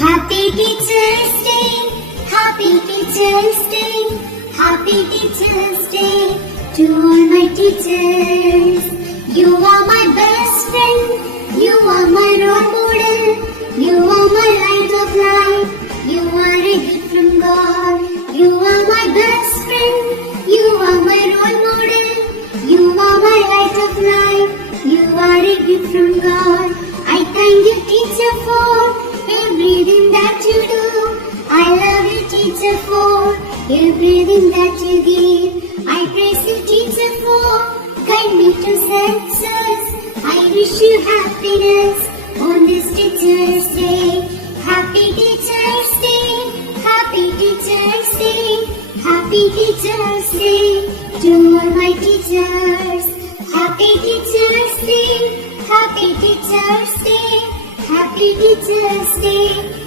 Happy Teacher's Day, Happy Teacher's Day, Happy Teacher's Day to all my teachers. You are my best friend, you are my role model, you are my light of life, you are a gift from God. You are my best friend, you are my role model, you are my light of life, you are a gift from God. I thank you, teacher, for everything that you do. I love you, teacher, for everything that you give. I praise you, teacher, for guide me to success. I wish you happiness on this Teacher's Day. Happy Teacher's Day, Happy Teacher's Day, Happy Teacher's Day to all my teachers. Happy Teacher's Day, Happy Teacher's Day, Happy Teacher's Day